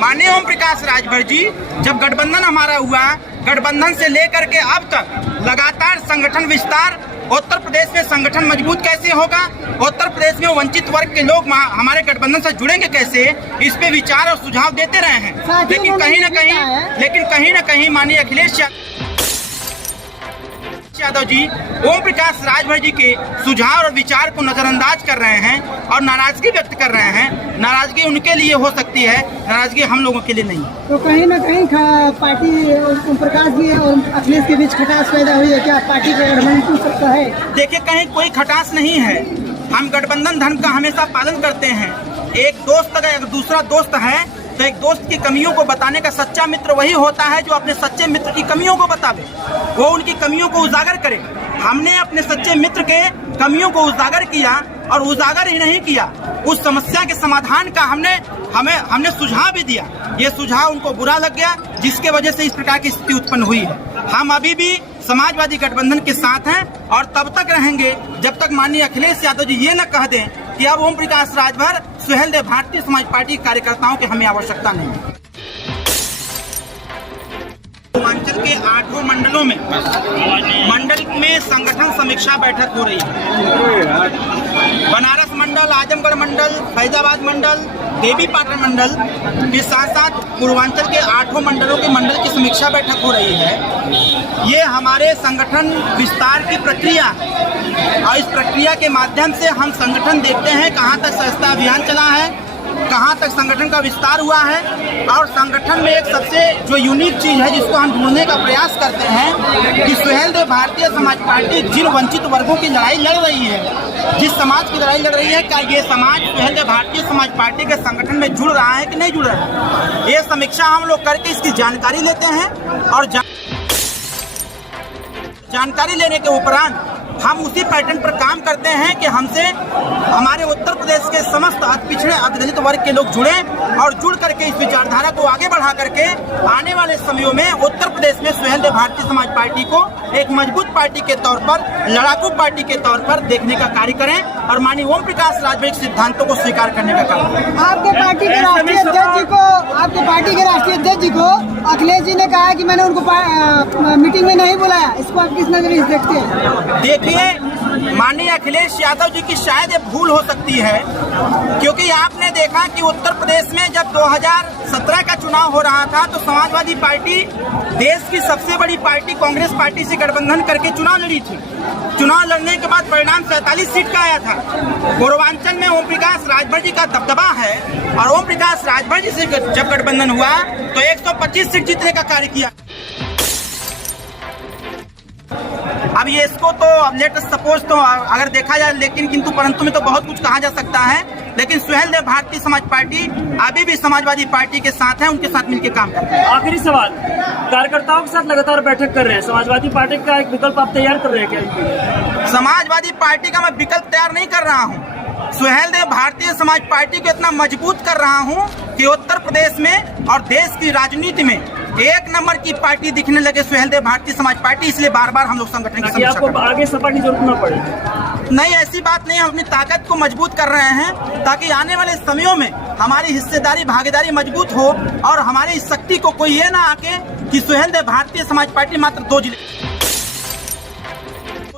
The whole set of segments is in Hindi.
माननीय ओम प्रकाश राजभर जी, जब गठबंधन हमारा हुआ, गठबंधन से लेकर के अब तक लगातार संगठन विस्तार, उत्तर प्रदेश में संगठन मजबूत कैसे होगा, उत्तर प्रदेश में वंचित वर्ग के लोग हमारे गठबंधन से जुड़ेंगे कैसे, इस पे विचार और सुझाव देते रहे हैं। लेकिन कहीं न कहीं माननीय अखिलेश यादव जी ओम प्रकाश राजभर जी के सुझाव और विचार को नजरअंदाज कर रहे हैं और नाराजगी व्यक्त कर रहे हैं। नाराजगी उनके लिए हो सकती है, नाराजगी हम लोगों के लिए नहीं। तो कहीं ना कहीं पार्टी ओम प्रकाश जी और अखिलेश के बीच खटास पैदा हुई है क्या? पार्टी का गठबंधन टूट सकता है? देखिए, कहीं कोई खटास नहीं है। हम गठबंधन धर्म का हमेशा पालन करते हैं। एक दोस्त अगर एक दूसरा दोस्त है तो एक दोस्त की कमियों को बताने का सच्चा मित्र वही होता है जो अपने सच्चे मित्र की कमियों को बतावे, वो उनकी कमियों को उजागर करे। हमने अपने सच्चे मित्र के कमियों को उजागर किया और उजागर ही नहीं किया, उस समस्या के समाधान का हमने सुझाव भी दिया। ये सुझाव उनको बुरा लग गया, जिसके वजह से इस प्रकार की स्थिति उत्पन्न हुई है। हम अभी भी समाजवादी गठबंधन के साथ हैं और तब तक रहेंगे जब तक माननीय अखिलेश यादव जी ये न कह दें कि अब ओम प्रकाश राजभर, सुहेल देव भारतीय समाज पार्टी के कार्यकर्ताओं की हमें आवश्यकता नहीं है। पूर्वांचल के 8 मंडलों में संगठन समीक्षा बैठक हो रही है। बनारस मंडल, आजमगढ़ मंडल, फैजाबाद मंडल, देवी पाटन मंडल के साथ साथ पूर्वांचल के 8 मंडलों के मंडल की समीक्षा बैठक हो रही है। ये हमारे संगठन विस्तार की प्रक्रिया है और इस प्रक्रिया के माध्यम से हम संगठन देखते हैं कहाँ तक सदस्यता अभियान चला है, कहाँ तक संगठन का विस्तार हुआ है। और संगठन में एक सबसे जो यूनिक चीज है जिसको हम ढूंढने का प्रयास करते हैं कि सुहेल देव भारतीय समाज पार्टी जिन वंचित वर्गों की लड़ाई लड़ रही है, जिस समाज की लड़ाई लड़ रही है, क्या ये समाज सुहेल देव भारतीय समाज पार्टी के संगठन में जुड़ रहा है कि नहीं जुड़ रहा है। ये समीक्षा हम लोग करके इसकी जानकारी लेते हैं और जानकारी लेने के उपरांत हम उसी पैटर्न पर काम करते हैं कि हमसे हमारे उत्तर प्रदेश के समस्त पिछड़े दलित वर्ग के लोग जुड़े और जुड़ करके इस विचारधारा को आगे बढ़ा करके आने वाले समयों में उत्तर प्रदेश में सुहेल देव भारतीय समाज पार्टी को एक मजबूत पार्टी के तौर पर, लड़ाकू पार्टी के तौर पर देखने का कार्य करें और माननीय ओम प्रकाश राजभर के सिद्धांतों को स्वीकार करने का कार्य करें। आपके पार्टी के राष्ट्रीय अध्यक्ष जी को अखिलेश जी ने कहा है कि मैंने उनको मीटिंग में नहीं बुलाया, इसको आप किस नजरिए से देखते हैं? देखिए, माननीय अखिलेश यादव जी की शायद ये भूल हो सकती है, क्योंकि आपने देखा कि उत्तर प्रदेश में जब 2017 का चुनाव हो रहा था तो समाजवादी पार्टी देश की सबसे बड़ी पार्टी कांग्रेस पार्टी से गठबंधन करके चुनाव लड़ी थी। चुनाव लड़ने के बाद परिणाम 47 सीट का आया था। पूर्वांचल में ओम प्रकाश राजभर जी का दबदबा है और ओम प्रकाश राजभर जी से जब गठबंधन हुआ तो 125 सीट जीतने का कार्य किया। अब ये इसको तो लेट सपोज तो अगर देखा जाए, लेकिन किंतु परंतु में तो बहुत कुछ कहा जा सकता है, लेकिन सुहेल देव भारतीय समाज पार्टी अभी भी समाजवादी पार्टी के साथ है, उनके साथ मिलकर काम करते हैं। आखिरी सवाल, कार्यकर्ताओं के साथ लगातार बैठक कर रहे हैं, समाजवादी पार्टी का एक विकल्प आप तैयार कर रहे हैं क्या? समाजवादी पार्टी का मैं विकल्प तैयार नहीं कर रहा हूँ। सुहेल देव भारतीय समाज पार्टी को इतना मजबूत कर रहा हूँ कि उत्तर प्रदेश में और देश की राजनीति में एक नंबर की पार्टी दिखने लगे सुहेल देव भारतीय समाज पार्टी। इसलिए बार बार हम लोग संगठन की समीक्षा आपको आगे सपा की जरूरत न पड़े। नहीं, ऐसी बात नहीं, हम अपनी ताकत को मजबूत कर रहे हैं ताकि आने वाले समयों में हमारी हिस्सेदारी भागीदारी मजबूत हो और हमारी इस शक्ति को कोई ये ना आके कि सुहेल देव भारतीय समाज पार्टी मात्र 2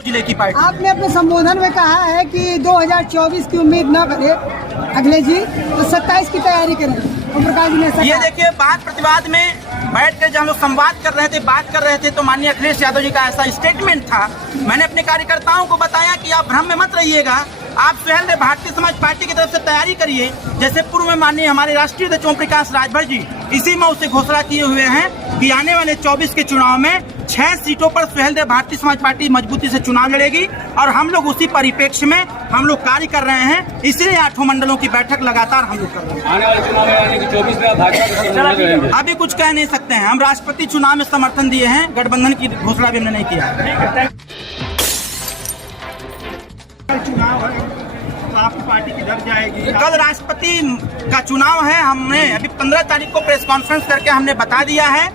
जिले की पार्टी। आपने अपने संबोधन में कहा है कि 2024 की उम्मीद न करें अखिलेश जी, तो 27 की तैयारी करें। ओम प्रकाश जी ने ये देखिए, बात प्रतिवाद में बैठ कर जब हम लोग संवाद कर रहे थे, बात कर रहे थे, तो माननीय अखिलेश यादव जी का ऐसा स्टेटमेंट था। मैंने अपने कार्यकर्ताओं को बताया कि आप भ्रम में मत रहिएगा, आप सुहेल देव भारतीय समाज पार्टी की तरफ से तैयारी करिए। जैसे पूर्व में माननीय हमारे राष्ट्रीय अध्यक्ष ओम प्रकाश राजभर जी इसी मऊ से घोषणा किए हुए हैं कि आने वाले 24 के चुनाव में 6 सीटों पर सुहेल देव भारतीय समाज पार्टी मजबूती से चुनाव लड़ेगी और हम लोग उसी परिप्रेक्ष्य में हम लोग कार्य कर रहे हैं। इसलिए 8 मंडलों की बैठक लगातार हम लोग कर रहे हैं। आने वाले चुनाव में यानी कि 24 में भाजपा अभी कुछ कह नहीं सकते हैं। हम राष्ट्रपति चुनाव में समर्थन दिए हैं, गठबंधन की घोषणा भी हमने नहीं किया। चुनाव है, आपकी पार्टी किधर जाएगी? कल राष्ट्रपति का चुनाव है। हमने अभी 15 तारीख को प्रेस कॉन्फ्रेंस करके हमने बता दिया है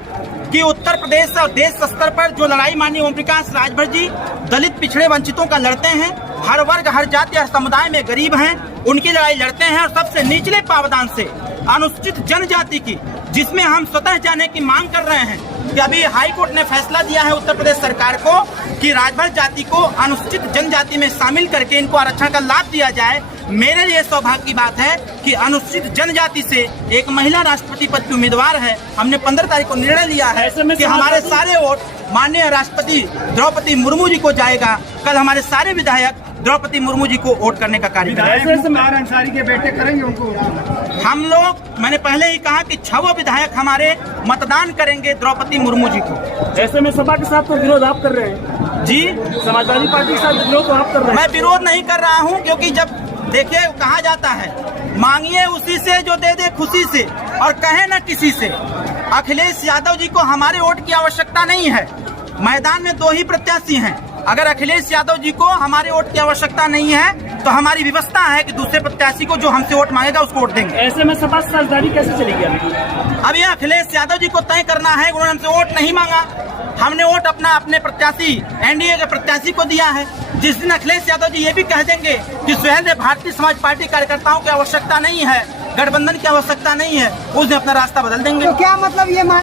कि उत्तर प्रदेश और देश स्तर पर जो लड़ाई माननीय ओम प्रकाश राजभर जी दलित पिछड़े वंचितों का लड़ते हैं, हर वर्ग हर जाति हर समुदाय में गरीब हैं, उनकी लड़ाई लड़ते हैं और सबसे निचले पावदान से अनुसूचित जनजाति की, जिसमें हम स्वतः जाने की मांग कर रहे हैं कि अभी हाई कोर्ट ने फैसला दिया है उत्तर प्रदेश सरकार को कि राजभर जाति को अनुसूचित जनजाति में शामिल करके इनको आरक्षण का लाभ दिया जाए। मेरे लिए सौभाग्य की बात है कि अनुसूचित जनजाति से एक महिला राष्ट्रपति पद की उम्मीदवार है। हमने 15 तारीख को निर्णय लिया है कि हमारे सारे वोट माननीय राष्ट्रपति द्रौपदी मुर्मू जी को जाएगा। कल हमारे सारे विधायक द्रौपदी मुर्मू जी को वोट करने का कार्य करेंगे। अंसारी के बेटे करेंगे उनको। हम लोग, मैंने पहले ही कहा कि 6 विधायक हमारे मतदान करेंगे द्रौपदी मुर्मू जी को। ऐसे में सपा के साथ तो विरोध आप कर रहे हैं जी, समाजवादी पार्टी के साथ विरोध तो आप कर रहे हैं। मैं विरोध नहीं कर रहा हूं, क्योंकि जब देखिए कहा जाता है मांगिए उसी से जो दे दे खुशी से और कहे न किसी से। अखिलेश यादव जी को हमारे वोट की आवश्यकता नहीं है। मैदान में 2 ही प्रत्याशी हैं। अगर अखिलेश यादव जी को हमारे वोट की आवश्यकता नहीं है तो हमारी व्यवस्था है कि दूसरे प्रत्याशी को जो हमसे वोट मांगेगा उसको वोट देंगे। ऐसे में सपा साझेदारी कैसे चलेगी अभी? अब ये अखिलेश यादव जी को तय करना है। उन्होंने हमसे वोट नहीं मांगा, हमने वोट अपने प्रत्याशी एनडीए के प्रत्याशी को दिया है। जिस दिन अखिलेश यादव जी ये भी कह देंगे कि सुहेल भारतीय समाज पार्टी कार्यकर्ताओं की आवश्यकता नहीं है, गठबंधन की आवश्यकता नहीं है, उस दिन अपना रास्ता बदल देंगे। तो क्या मतलब ये